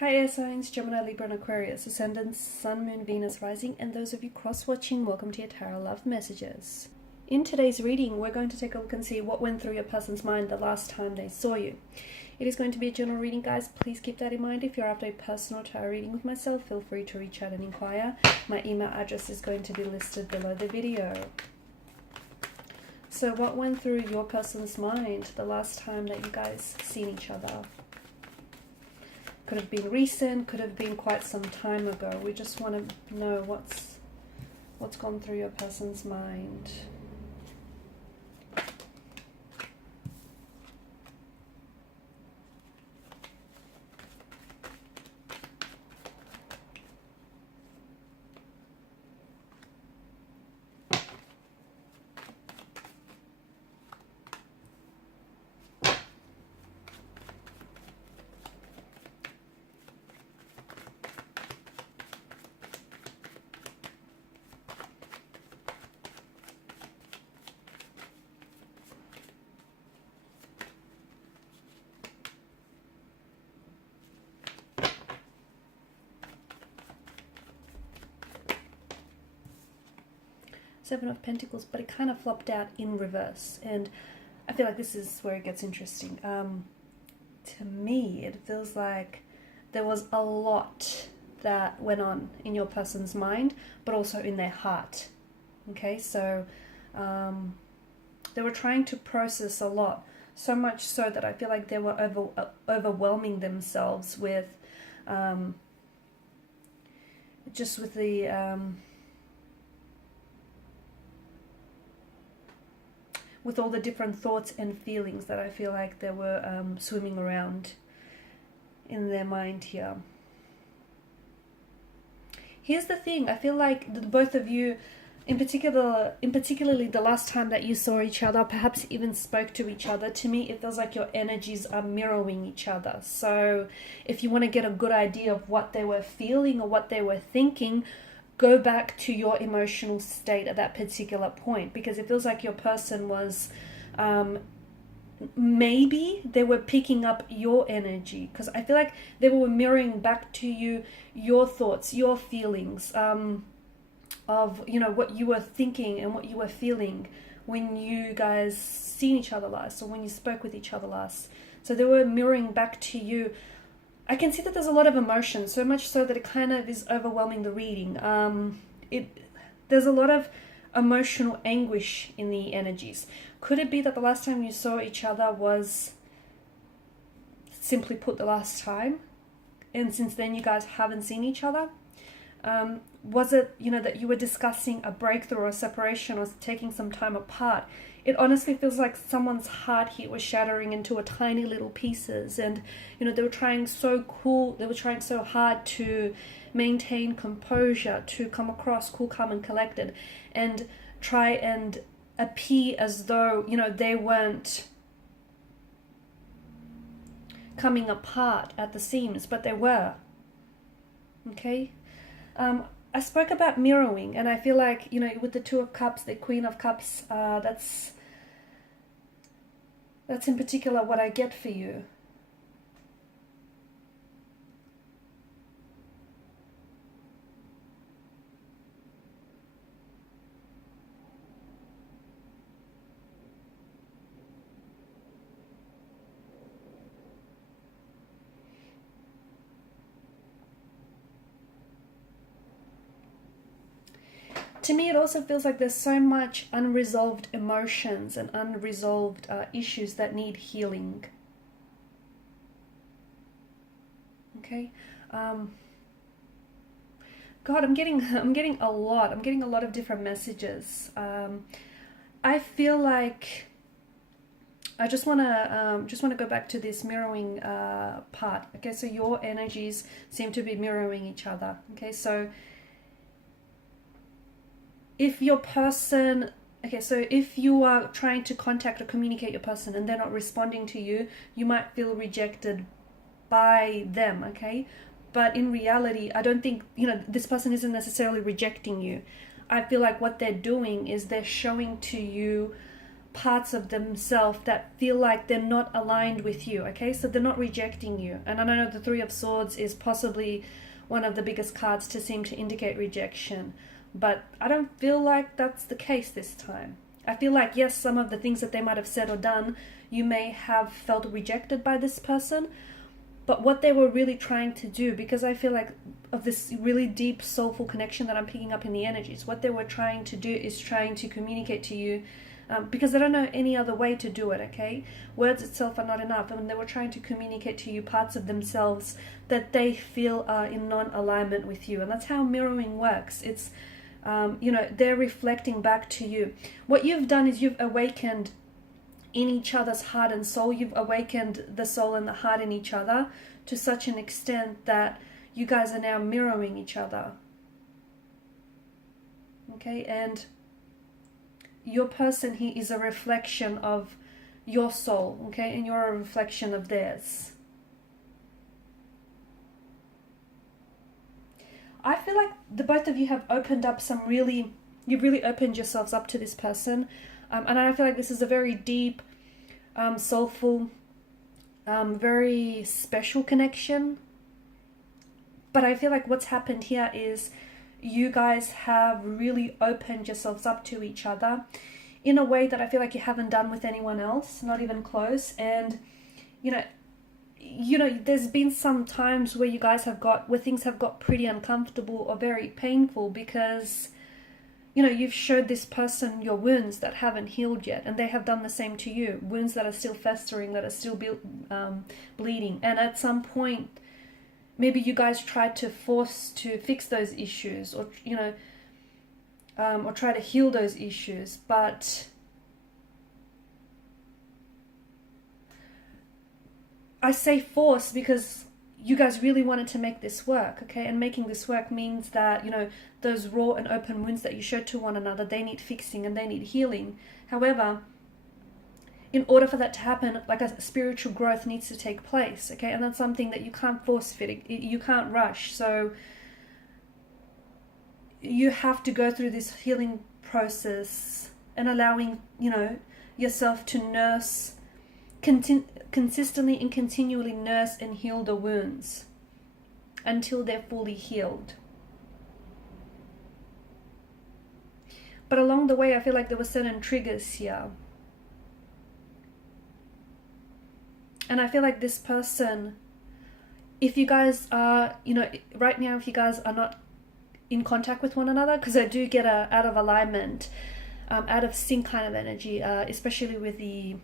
Hi air signs, Gemini, Libra and Aquarius, Ascendant, Sun, Moon, Venus, Rising, and those of you cross-watching, welcome to your Tarot Love Messages. In today's reading, we're going to take a look and see what went through your person's mind the last time they saw you. It is going to be a general reading, guys. Please keep that in mind. If you're after a personal tarot reading with myself, feel free to reach out and inquire. My email address is going to be listed below the video. So what went through your person's mind the last time that you guys seen each other? Could have been recent, could have been quite some time ago. We just want to know what's gone through your person's mind. Seven of Pentacles, but it kind of flopped out in reverse, and I feel like this is where it gets interesting. To me, it feels like there was a lot that went on in your person's mind, but also in their heart. Okay, so they were trying to process a lot, so much so that I feel like they were overwhelming themselves with just with the with all the different thoughts and feelings that I feel like they were swimming around in their mind here. Here's the thing, I feel like both of you, particularly the last time that you saw each other, perhaps even spoke to each other, to me it feels like your energies are mirroring each other. So if you want to get a good idea of what they were feeling or what they were thinking, go back to your emotional state at that particular point, because it feels like your person was maybe they were picking up your energy, because I feel like they were mirroring back to you your thoughts, your feelings of, you know, what you were thinking and what you were feeling when you guys seen each other last, or when you spoke with each other last. So they were mirroring back to you. I can see that there's a lot of emotion, so much so that it kind of is overwhelming the reading. There's a lot of emotional anguish in the energies. Could it be that the last time you saw each other was, simply put, the last time, and since then you guys haven't seen each other? Was it, you know, that you were discussing a breakthrough or a separation or taking some time apart? It honestly feels like someone's heart here was shattering into a tiny little pieces, and you know, they were trying so hard to maintain composure, to come across cool, calm and collected, and try and appear as though, you know, they weren't coming apart at the seams, but they were. Okay. I spoke about mirroring, and I feel like, you know, with the Two of Cups, the Queen of Cups, that's in particular what I get for you. To me, it also feels like there's so much unresolved emotions and unresolved issues that need healing. Okay. God, I'm getting a lot. I'm getting a lot of different messages. I feel like I just wanna go back to this mirroring part. Okay, so your energies seem to be mirroring each other. Okay, so if your person, so if you are trying to contact or communicate your person and they're not responding to you, you might feel rejected by them, okay? But in reality, I don't think, you know, this person isn't necessarily rejecting you. I feel like what they're doing is they're showing to you parts of themselves that feel like they're not aligned with you, okay? So they're not rejecting you. And I know the Three of Swords is possibly one of the biggest cards to seem to indicate rejection, but I don't feel like that's the case this time. I feel like, yes, some of the things that they might have said or done, you may have felt rejected by this person, but what they were really trying to do, because I feel like of this really deep soulful connection that I'm picking up in the energies, what they were trying to do is trying to communicate to you, because they don't know any other way to do it, okay? Words itself are not enough, and they were trying to communicate to you parts of themselves that they feel are in non-alignment with you. And that's how mirroring works. It's, they're reflecting back to you. What you've done is you've awakened in each other's heart and soul. You've awakened the soul and the heart in each other to such an extent that you guys are now mirroring each other. Okay, and your person here is a reflection of your soul, okay, and you're a reflection of theirs. I feel like the both of you have opened up you've really opened yourselves up to this person. And I feel like this is a very deep, soulful, very special connection. But I feel like what's happened here is you guys have really opened yourselves up to each other in a way that I feel like you haven't done with anyone else, not even close. And, there's been some times where where things have got pretty uncomfortable or very painful because, you've showed this person your wounds that haven't healed yet, and they have done the same to you. Wounds that are still festering, that are still bleeding. And at some point, maybe you guys tried to force to fix those issues, or, or try to heal those issues. But I say force because you guys really wanted to make this work, okay? And making this work means that, those raw and open wounds that you showed to one another, they need fixing and they need healing. However, in order for that to happen, like a spiritual growth needs to take place, okay? And that's something that you can't force fit, you can't rush. So you have to go through this healing process and allowing, yourself to nurse, consistently and continually nurse and heal the wounds until they're fully healed. But along the way, I feel like there were certain triggers here. And I feel like this person, if you guys are, right now, if you guys are not in contact with one another, because I do get a out of alignment, out of sync kind of energy, especially with the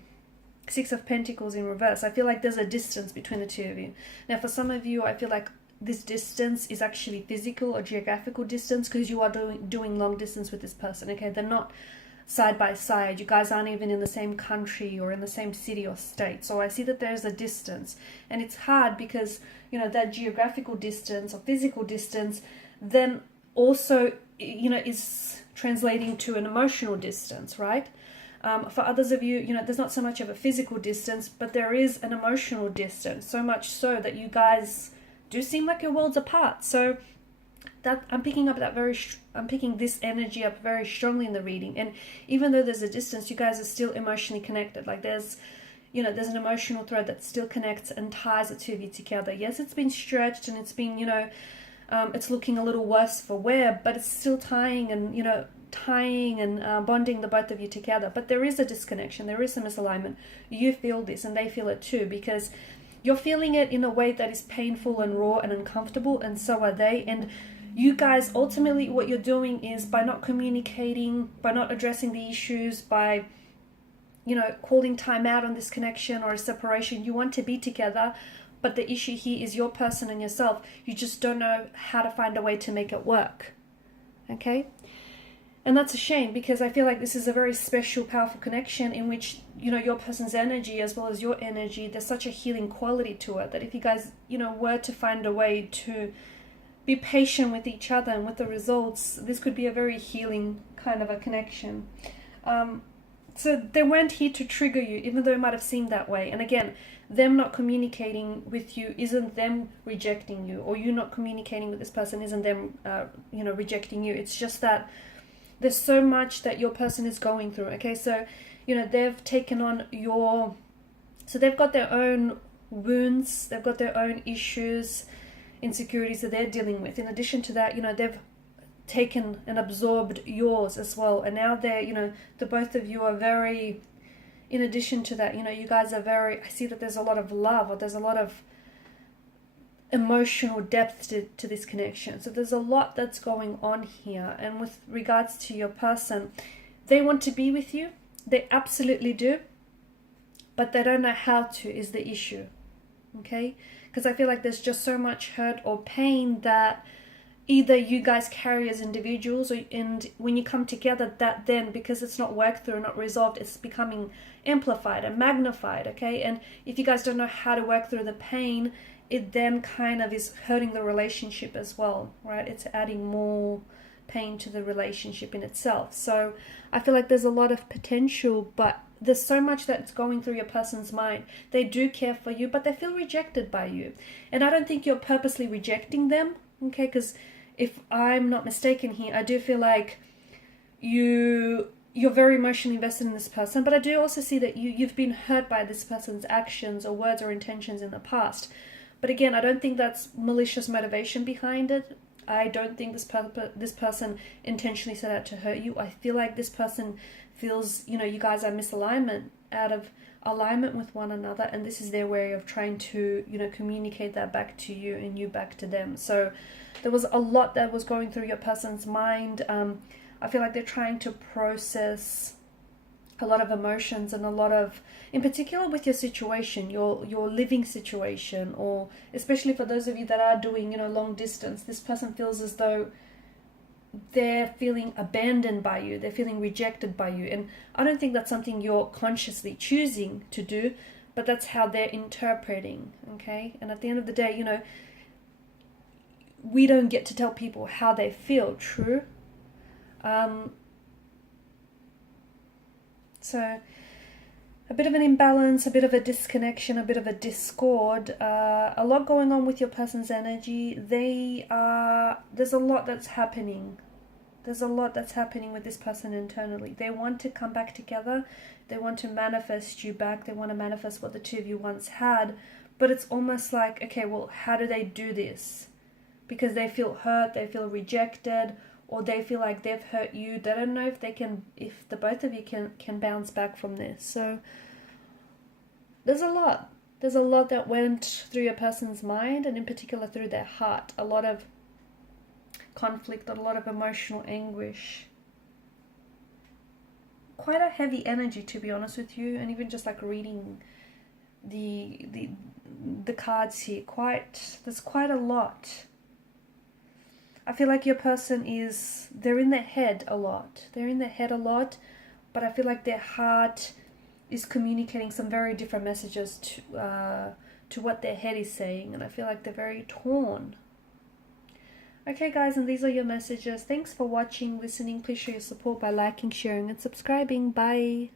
Six of Pentacles in reverse. I feel like there's a distance between the two of you. Now, for some of you, I feel like this distance is actually physical or geographical distance, because you are doing long distance with this person, okay? They're not side by side. You guys aren't even in the same country or in the same city or state. So I see that there's a distance, and it's hard because, that geographical distance or physical distance then also, is translating to an emotional distance, right? For others of you, there's not so much of a physical distance, but there is an emotional distance, so much so that you guys do seem like you're worlds apart. So that I'm picking this energy up very strongly in the reading. And even though there's a distance, you guys are still emotionally connected. Like there's an emotional thread that still connects and ties the two of you together. Yes, it's been stretched and it's been, it's looking a little worse for wear, but it's still tying and bonding the both of you together. But there is a disconnection, there is a misalignment. You feel this and they feel it too, because you're feeling it in a way that is painful and raw and uncomfortable, and so are they. And you guys, ultimately what you're doing is, by not communicating, by not addressing the issues, by calling time out on this connection or a separation, you want to be together, but the issue here is your person and yourself. You just don't know how to find a way to make it work, okay? And that's a shame, because I feel like this is a very special, powerful connection in which, your person's energy as well as your energy, there's such a healing quality to it that if you guys, were to find a way to be patient with each other and with the results, this could be a very healing kind of a connection. So they weren't here to trigger you, even though it might have seemed that way. And again, them not communicating with you isn't them rejecting you, or you not communicating with this person isn't them, rejecting you. It's just that there's so much that your person is going through, okay? So you know, they've taken on your, so they've got their own wounds, they've got their own issues, insecurities that they're dealing with. In addition to that, you know, they've taken and absorbed yours as well. And now they're, you know, the both of you are very, in addition to that, you know, you guys are very, I see that there's a lot of love, or there's a lot of emotional depth to this connection. So there's a lot that's going on here. And with regards to your person, they want to be with you. They absolutely do. But they don't know how to is the issue. Okay? Because I feel like there's just so much hurt or pain that either you guys carry as individuals, and when you come together, that then, because it's not worked through, not resolved, it's becoming amplified and magnified. Okay? And if you guys don't know how to work through the pain, it then kind of is hurting the relationship as well, right? It's adding more pain to the relationship in itself. So I feel like there's a lot of potential, but there's so much that's going through your person's mind. They do care for you, but they feel rejected by you. And I don't think you're purposely rejecting them, okay? Because if I'm not mistaken here, I do feel like you're very emotionally invested in this person, but I do also see that you've been hurt by this person's actions or words or intentions in the past. But again, I don't think that's malicious motivation behind it. I don't think this person intentionally set out to hurt you. I feel like this person feels, you know, you guys are misalignment, out of alignment with one another, and this is their way of trying to, you know, communicate that back to you and you back to them. So there was a lot that was going through your person's mind. I feel like they're trying to process a lot of emotions and a lot of, in particular with your situation, your living situation, or especially for those of you that are doing, you know, long distance, this person feels as though they're feeling abandoned by you, they're feeling rejected by you. And I don't think that's something you're consciously choosing to do, but that's how they're interpreting, okay? And at the end of the day, you know, we don't get to tell people how they feel, true? So a bit of an imbalance, a bit of a disconnection, a bit of a discord, a lot going on with your person's energy. There's a lot that's happening. There's a lot that's happening with this person internally. They want to come back together. They want to manifest you back. They want to manifest what the two of you once had. But it's almost like, okay, well, how do they do this? Because they feel hurt, they feel rejected, or they feel like they've hurt you. They don't know if they can, if the both of you can bounce back from this. So there's a lot. There's a lot that went through your person's mind, and in particular through their heart. A lot of conflict, a lot of emotional anguish. Quite a heavy energy, to be honest with you. And even just like reading the cards here, there's quite a lot. I feel like your person they're in their head a lot. They're in their head a lot, but I feel like their heart is communicating some very different messages to what their head is saying, and I feel like they're very torn. Okay guys, and these are your messages. Thanks for watching, listening. Please show your support by liking, sharing and subscribing. Bye.